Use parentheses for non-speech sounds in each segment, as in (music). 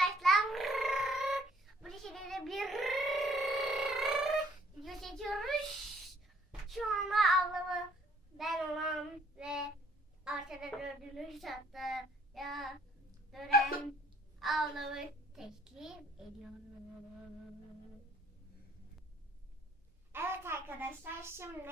arkadaşlar. Bu şekilde bir video çekiyoruz. Şu anda ablamı ben olan ve arkada gördüğünüz hatta ya gören ablamı teklif ediyorum. Evet arkadaşlar şimdi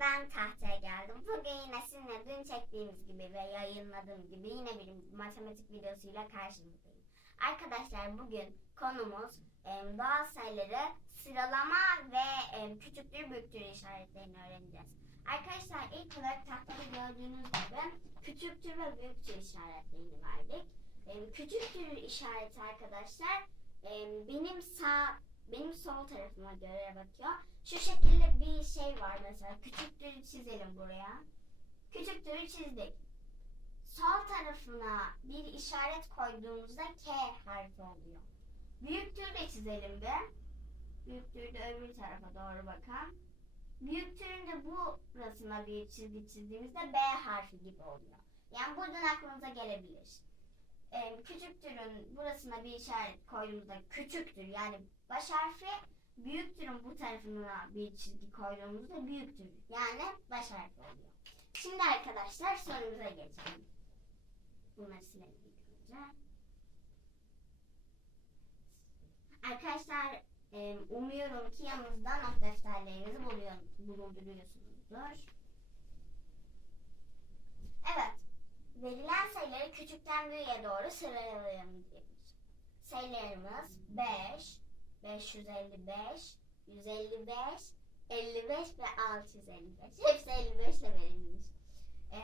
ben tahtaya geldim. Bugün yine sizinle dün çektiğimiz gibi ve yayınladığım gibi yine bir matematik videosuyla karşınızdayım. Arkadaşlar bugün konumuz e, doğal sayıları sıralama ve e, küçüktür büyüktür işaretlerini öğreneceğiz. Arkadaşlar ilk olarak tahtada gördüğünüz gibi küçüktür ve büyüktür işaretlerini verdik. E, küçüktür işareti arkadaşlar e, benim sağ benim sol tarafıma göre bakıyor. Şu şekilde bir şey var mesela. Küçüktürü çizelim buraya. Küçüktürü çizdik. Sol tarafına bir işaret koyduğumuzda K harfi oluyor. Büyüktür de çizelim bir. Büyüktür de öbür tarafa doğru bakan. Büyüktürün de burasına bir çizgi çizdiğimizde B harfi gibi oluyor. Yani buradan aklınıza gelebilir. Ee, küçüktürün burasına bir işaret koyduğumuzda küçüktür yani baş harfi büyüktürün bu tarafına bir çizgi koyduğumuzda büyüktür. Yani baş harfi oluyor. Şimdi arkadaşlar sorumuza geçelim. Bunları silelim ilk önce. Arkadaşlar umuyorum ki yanınızda not defterlerinizi buluyor, bulunduruyorsunuzdur. Evet. Verilen sayıları küçükten büyüğe doğru sıralayalım demiş. Sayılarımız 5, 555, 155, 55 ve 655. Hepsi 55 ile verilmiş.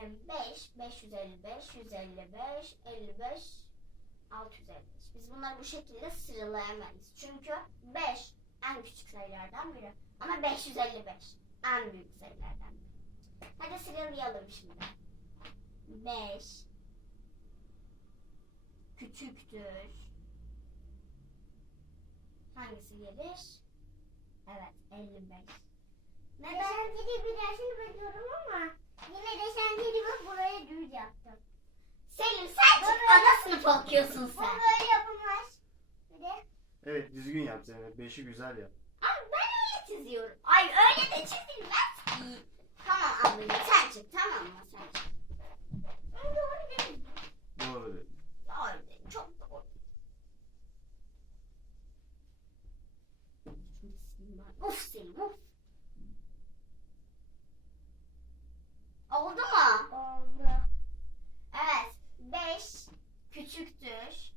5, 555, 155, 55, 655. Biz bunları bu şekilde sıralayamayız. Çünkü 5 en küçük sayılardan biri. Ama 555 en büyük sayılardan biri. Hadi sıralayalım şimdi. 5 küçüktür. Hangisi gelir? Evet 55. Neden? Deşentili bir dersini bekliyorum ama yine deşentili bak buraya düz yaptım. Selim sen çık ana sınıf okuyorsun Bu sen. böyle yapılmaz. Bir de Evet düzgün yap Zeynep. Beşi güzel yap. Ay ben öyle çiziyorum. Ay öyle de çizilmez ki. Tamam ablacığım sen çık tamam mı sen çık. Ben doğru değil. Doğru dedin. Doğru değil. Çok doğru. Ben. Uf Selim uf. Oldu mu? oldu. Evet. 5 küçüktür.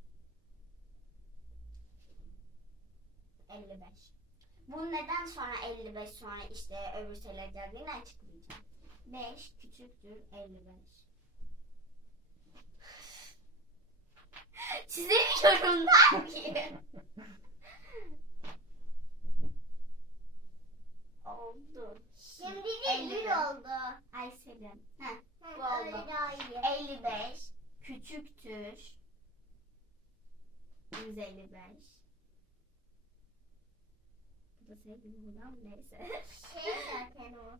55. Bu neden sonra 55 sonra işte öbür sayılar geldiğini açıklayacağım. 5 küçüktür 55. Çizemiyorum ne yapayım? Oldu. Şimdi de 50. bir oldu. Ay Selim. Heh, Bu oldu. Öyle daha iyi. 55 küçüktür 155 Bu da sevgili buradan neyse. Şey zaten o.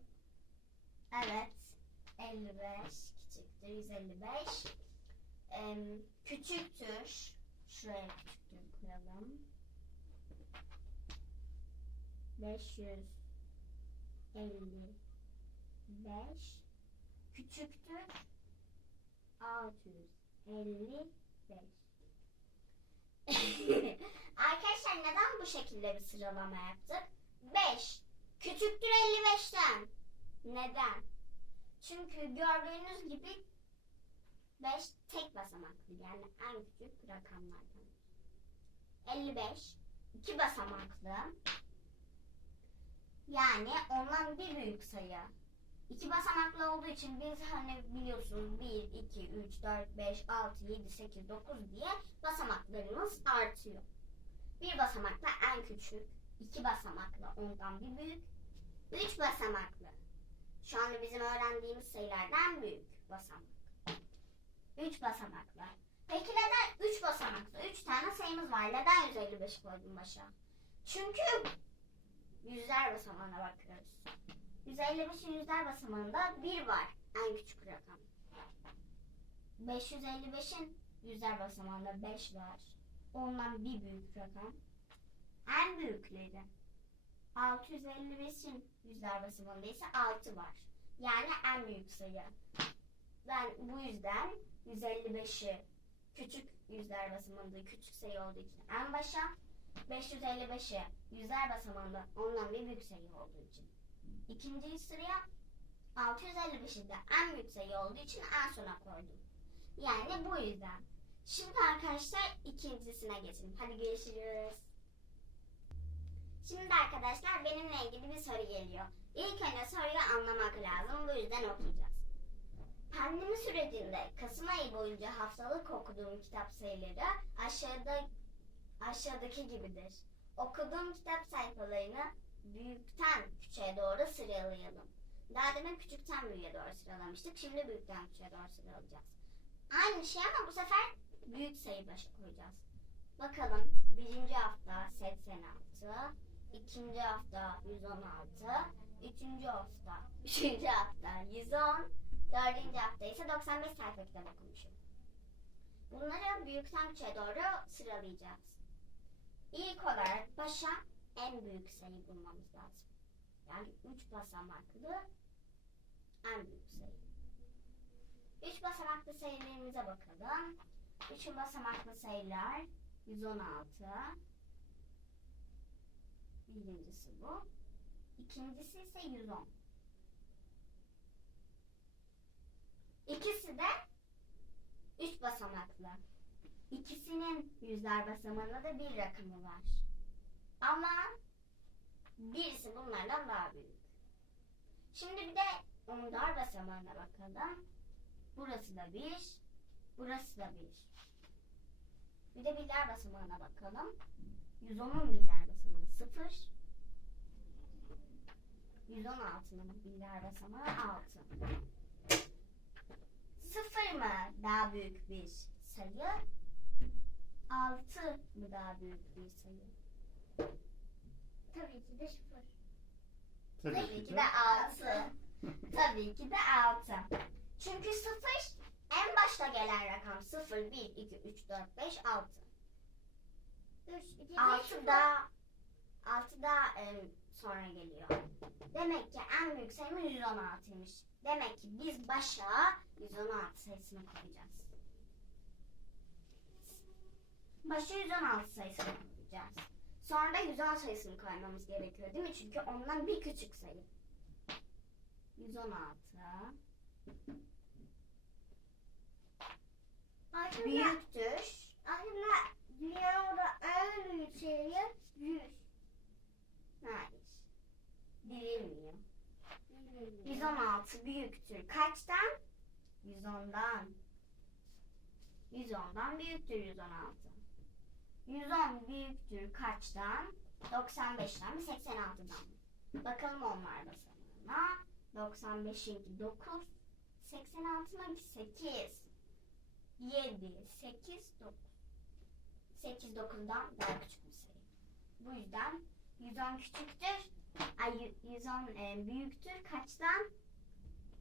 evet 55 küçüktür 155 Em, küçüktür şuraya küçüktür koyalım 555 küçüktür 655 Arkadaşlar neden bu şekilde bir sıralama yaptık? 5 küçüktür 55'ten. Neden? Çünkü gördüğünüz gibi 5 tek basamaklı yani en küçük rakamlardan. 55 iki basamaklı yani ondan bir büyük sayı. İki basamaklı olduğu için biz hani biliyorsunuz 1, 2, 3, 4, 5, 6, 7, 8, 9 diye basamaklarımız artıyor. Bir basamaklı en küçük, iki basamaklı ondan bir büyük, üç basamaklı. Şu anda bizim öğrendiğimiz sayılardan büyük basamak. Üç basamaklı. Peki neden üç basamaklı? Üç tane sayımız var. Neden 155 koydum başa? Çünkü yüzler basamağına bakıyoruz. 155'in yüzler basamağında 1 var. En küçük rakam. 555'in yüzler basamağında 5 var. ondan bir büyük rakam. En büyükleri. 655'in yüzler basamağında ise 6 var. Yani en büyük sayı. Ben bu yüzden 155'i küçük yüzler basamağında küçük sayı olduğu için en başa 555'i yüzler basamağında ondan bir büyük sayı olduğu için ikinci sıraya 655'i de en büyük sayı olduğu için en sona koydum. Yani bu yüzden. Şimdi arkadaşlar ikincisine geçelim. Hadi görüşürüz. Şimdi arkadaşlar benimle ilgili bir soru geliyor. İlk önce soruyu anlamak lazım. Bu yüzden okuyacağız. Pandemi sürecinde Kasım ayı boyunca haftalık okuduğum kitap sayıları aşağıda aşağıdaki gibidir. Okuduğum kitap sayfalarını büyükten küçüğe doğru sıralayalım. Daha demin küçükten büyüğe doğru sıralamıştık. Şimdi büyükten küçüğe doğru sıralayacağız. Aynı şey ama bu sefer büyük sayı başa koyacağız. Bakalım birinci hafta 86, ikinci hafta 116, üçüncü hafta, (laughs) üçüncü hafta 110, dördüncü hafta ise 95 sayfa kitap okumuşum. Bunları büyükten küçüğe doğru sıralayacağız. İlk olarak başa en büyük sayı bulmamız lazım. Yani 3 basamaklı en büyük sayı. 3 basamaklı sayılarımıza bakalım. 3 basamaklı sayılar 116. Birincisi bu. İkincisi ise 110. İkisi de 3 basamaklı. İkisinin yüzler basamağında da bir rakamı var. Ama birisi bunlardan daha büyük. Şimdi bir de onlar basamağına bakalım. Burası da bir, burası da bir. Bir de birler basamağına bakalım. 110'un birler basamağı 0. 116'nın birler basamağı 6. 0 mı daha büyük bir sayı? 6 mı daha büyük bir sayı? Tabii ki de sıfır. Tabii ki de 6. Tabii ki de 6. Çünkü 0 en başta gelen rakam 0, 1, 2, 3, 4, 5, 6. 3, 2, 1, 6 da 6 da e, sonra geliyor. Demek ki en büyük sayımız 116'ymış. Demek ki biz başa 116 sayısını koyacağız. Başa 116 sayısını koyacağız. Sonra da 110 sayısını koymamız gerekiyor değil mi? Çünkü ondan bir küçük sayı. 116 Aslında, büyüktür. aslında dünyada en büyük sayı 100. Hayır. Bilinmiyor. 116 büyüktür. Kaçtan? 110'dan. 110'dan büyüktür 116. 110 büyüktür kaçtan? 95'ten mi 86'dan mı? Bakalım onlar basamağına. 95'inki 9. 86'nınki 8. 7, 8, 9. 8, 9'dan daha küçük bir sayı. Bu yüzden 110 küçüktür. Ay 110 e, büyüktür kaçtan?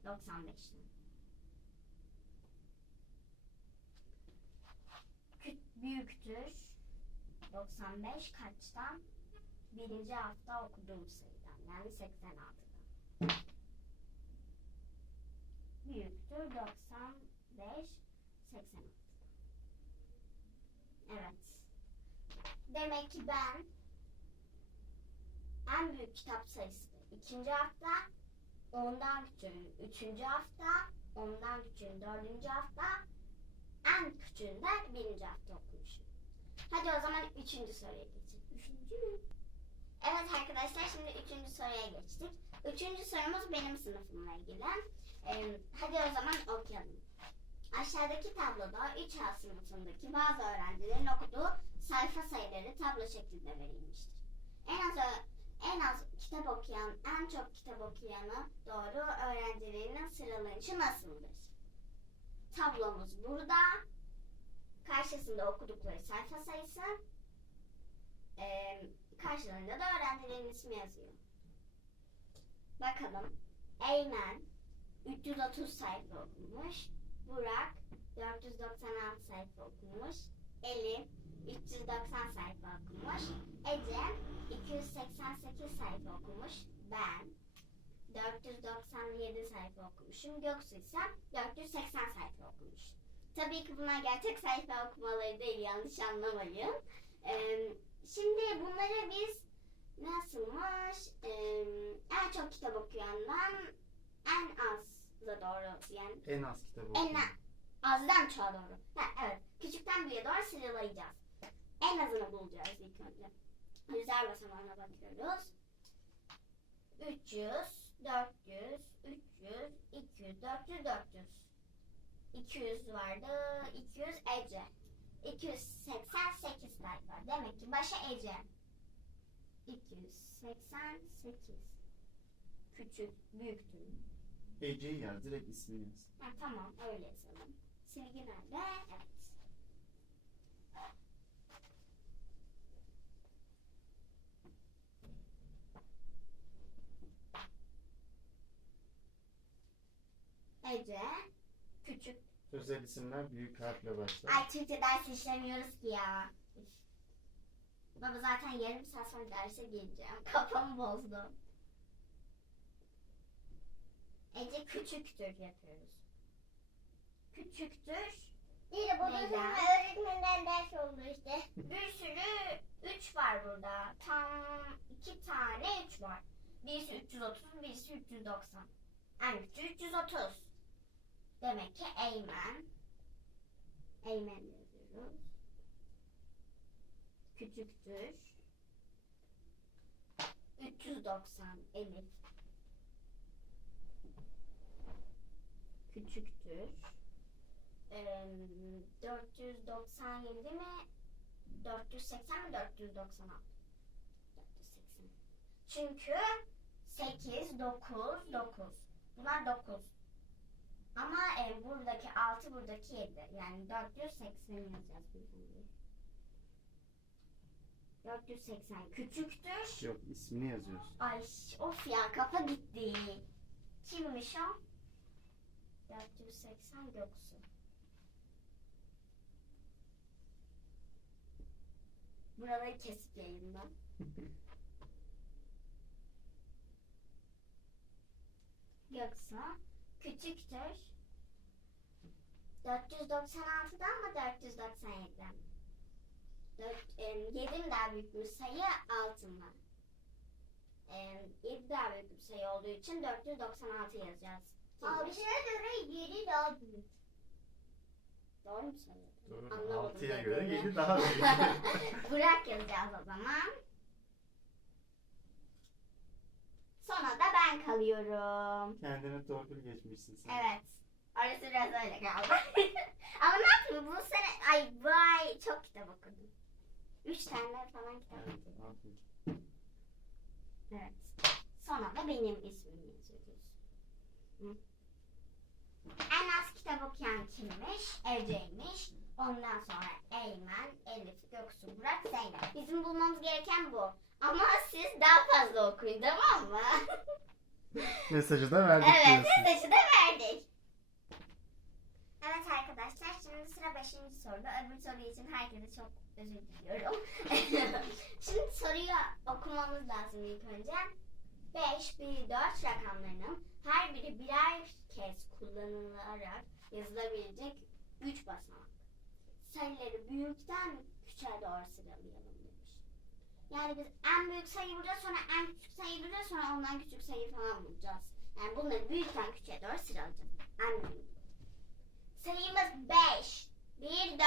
95'ten. Kü- büyüktür 95 kaçtan? Birinci hafta okuduğum sayıdan yani 86'dan. Büyüktür 95 86. Evet. Demek ki ben en büyük kitap sayısı ikinci hafta, ondan küçüğün üçüncü hafta, ondan küçüğün dördüncü hafta, en küçüğün de birinci hafta okumuşum. Hadi o zaman üçüncü soruya geçelim. Üçüncü mü? Evet arkadaşlar şimdi üçüncü soruya geçtik. Üçüncü sorumuz benim sınıfımla ilgili. Ee, hadi o zaman okuyalım. Aşağıdaki tabloda 3A sınıfındaki bazı öğrencilerin okuduğu sayfa sayıları tablo şeklinde verilmiştir. En az en az kitap okuyan, en çok kitap okuyana doğru öğrencilerinin sıralanışı nasıldır? Tablomuz burada. Karşısında okudukları sayfa sayısı. Ee, karşılarında da öğrencilerin ismi yazıyor. Bakalım. Eymen 330 sayfa okumuş. Burak 496 sayfa okumuş. Elif 390 sayfa okumuş. Ece 288 sayfa okumuş. Ben 497 sayfa okumuşum. Göksu ise 480 sayfa okumuş. Tabii ki bunlar gerçek sayfa okumaları değil yanlış anlamayın. Ee, şimdi bunları biz nasılmış? Ee, en çok kitap okuyandan en azla doğru yani En az kitabı en okudum. azdan çoğa doğru. Ha, evet. Küçükten büyüğe doğru sıralayacağız. En azını bulacağız ilk önce. Yüzer basamağına bakıyoruz. 300, 400, 300, 200, 400, 400. 200 vardı. 200 Ece. 288 sayfa. Demek ki başa Ece. 288. Küçük, büyüktür. Ece'yi yaz. Direkt ismini yaz. Ha, tamam öyle yazalım. Silgi nerede? Evet. Ece. Küçük. Özel isimler büyük harfle başlar. Ay Türkçe ders işlemiyoruz ki ya. Baba zaten yarım saat sonra derse gireceğim. (laughs) Kafamı bozdu. Ece küçüktür yapıyoruz. Küçüktür. İyi de bu da Neyden? öğretmenden ders oldu işte. (laughs) Bir sürü 3 var burada. Tam 2 tane 3 var. Birisi 330, birisi 390. En küçüğü 330. Demek ki Eymen. Eymen yazıyoruz. Küçüktür. 390 Elif. Küçüktür. Ee, 497 mi? 480 mi 496? 480. Çünkü 8, 9, 9. Bunlar 9. Ama e, buradaki 6, buradaki 7. Yani 480 yazacağız tane. 480 küçüktür. Yok ismini yazıyoruz. Ay of ya kafa gitti. Kimmiş o? 480 Göksu. Buraları kesip yayınla. (laughs) Göksu küçüktür. 496'dan mı 497'den? 4, 7 mi daha büyük bir sayı 6 mı? 7 daha büyük bir sayı olduğu için 496 yazacağız. Abisine göre yedi daha büyük. Doğru mu söylüyorum? Doğru. Anlamadım 6'ya göre dediğini. 7 daha büyük. (laughs) Bırak yazacağız o zaman. Sonra da ben kalıyorum. Kendine torpil geçmişsin sen. Evet. Orası biraz öyle kaldı. (laughs) Ama ne yapayım bu sene ay vay çok kitap okudum. Üç tane falan kitap Evet, okudum. aferin. Evet. Sonra da benim ismimi yazıyoruz. Hı. En az kitap okuyan kimmiş? Ece'ymiş. Ondan sonra Eymen, Elif, Göksu, Burak, Zeynep. Bizim bulmamız gereken bu. Ama siz daha fazla okuyun tamam mı? (laughs) Mesajı da verdik evet, diyorsun. mesajı da verdik. Evet arkadaşlar şimdi sıra 5. soruda. Öbür soru için herkese çok özür diliyorum. (laughs) şimdi soruyu okumamız lazım ilk önce. 5, 1, 4 rakamlarının her biri birer kez kullanılarak yazılabilecek 3 basamak. Sayıları büyükten küçüğe doğru sıralayalım. Yani biz en büyük sayı burada sonra en küçük sayı burada sonra ondan küçük sayı falan bulacağız. Yani bunları büyükten küçüğe doğru sıralayacağız. En büyük. Sayımız 5, 1, 4.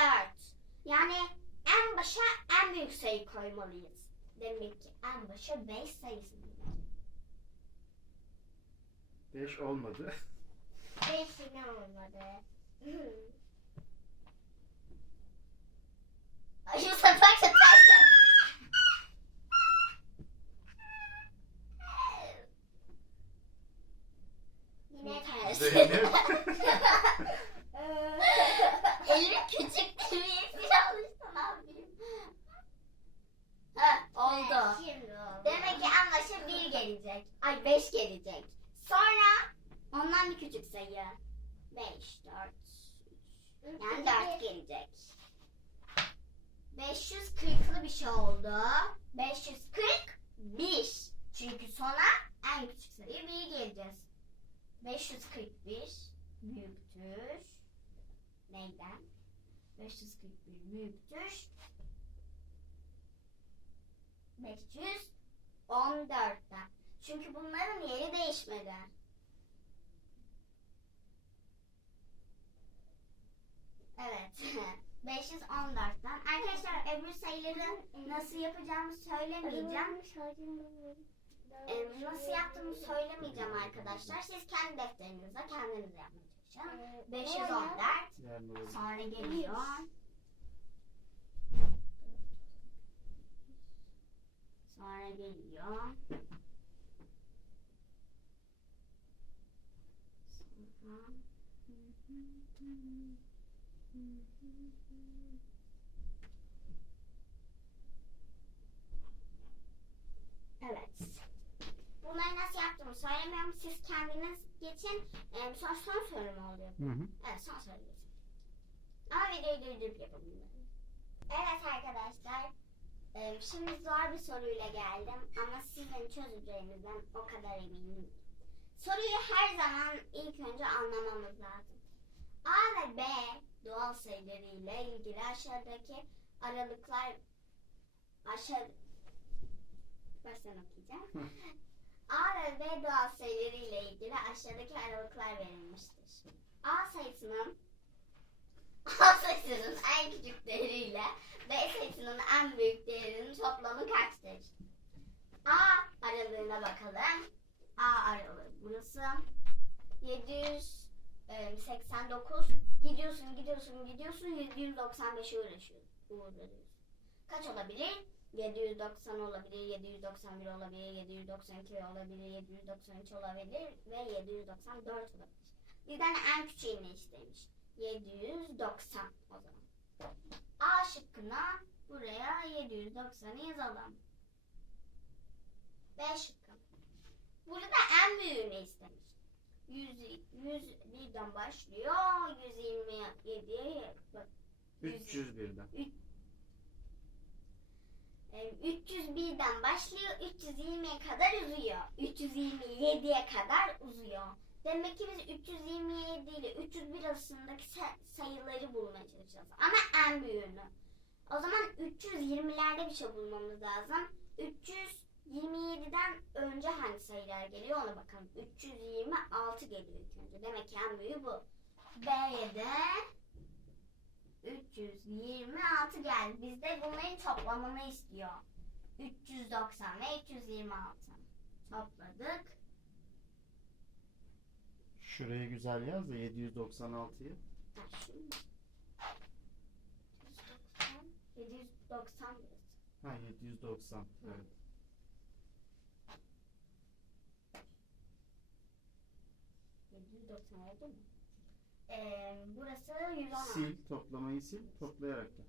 Yani en başa en büyük sayı koymalıyız. Demek ki en başa 5 sayısını bulacağız. 5 olmadı. (laughs) Beş yine olmadı. (laughs) Ay şu sefer Yine ters. Zeynep. Elimi küçük değil mi? Ha oldu. Şimdi oldu. Demek ki en başa 1 gelecek. Ay 5 gelecek. Sonra ondan bir küçük sayı. 5, 4, yani 4 gelecek. bir şey oldu. 541. Çünkü sona en küçük sayı 1 geleceğiz. 541 büyüktür. Neyden? 541 büyüktür. 514'ten. Çünkü bunların yeri değişmedi. Evet. (laughs) 514'ten. Arkadaşlar öbür sayıları nasıl yapacağımı söylemeyeceğim. Ee, nasıl yaptığımı söylemeyeceğim arkadaşlar. Siz kendi defterinizde kendiniz yapmaya çalışın. 514 Yarın olur. sonra geliyor. Sonra geliyor. Sonra Evet. Bunları nasıl yaptığımı söylemiyorum. Siz kendiniz geçin. Ee, son, son soru mu oluyor? Hı hı. Evet son soru geçin. Ama videoyu durdurup yapın bunları. Evet arkadaşlar. e, Şimdi zor bir soruyla geldim. Ama sizin çözeceğinizden o kadar eminim. Soruyu her zaman ilk önce anlamamız lazım. A ve B doğal sayıları ile ilgili aşağıdaki aralıklar aşağı baştan okuyacağım. A ve B doğal sayıları ile ilgili aşağıdaki aralıklar verilmiştir. A sayısının A sayısının en küçük değeriyle B sayısının en büyük değerinin toplamı kaçtır? A aralığına bakalım. A aralığı burası. 789 gidiyorsun gidiyorsun gidiyorsun 795'e uğraşıyorsun. Kaç olabilir? 790 olabilir, 791 olabilir, 792 olabilir, 793 olabilir ve 794 olabilir. Bizden en küçüğünü istemiş. 790 o zaman. A şıkkına buraya 790'ı yazalım. B şıkkı. Burada en büyüğünü istemiş. 100, 101'den başlıyor. 127'ye bak. 301'den. e, 301'den başlıyor. 320'ye kadar uzuyor. 327'ye kadar uzuyor. Demek ki biz 327 ile 301 arasındaki sa- sayıları bulmaya çalışacağız. Ama en büyüğünü. O zaman 320'lerde bir şey bulmamız lazım. 327'den önce hangi sayılar geliyor ona bakalım. 326 geliyor ilk önce. Demek ki en büyüğü bu. B'ye de 326 geldi. Bizde bunların toplamını istiyor. 390 ve 326. Topladık. Şurayı güzel yaz da 796'yı. Ha, şunu. 790 burası. Ha 790. Evet. Hmm. 790 oldu mu? Ee, burası 116. Sil, toplamayı sil, toplayarak da.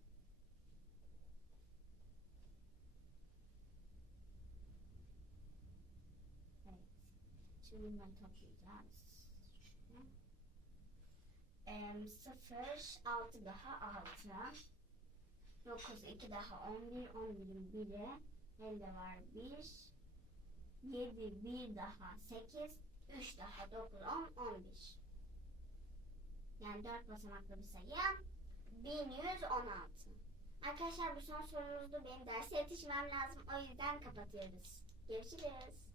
Evet. Şimdi bunları toplayacağız. Ee, 0, 6 daha 6. 9, 2 daha 11, 11'in 1'i. Elde var 1. 7, 1 daha 8. 3 daha 9, 10, 11. Yani 4 basamaklı bir sayı. 1116. Arkadaşlar bu son sorumuzdu. Benim derse yetişmem lazım. O yüzden kapatıyoruz. Görüşürüz.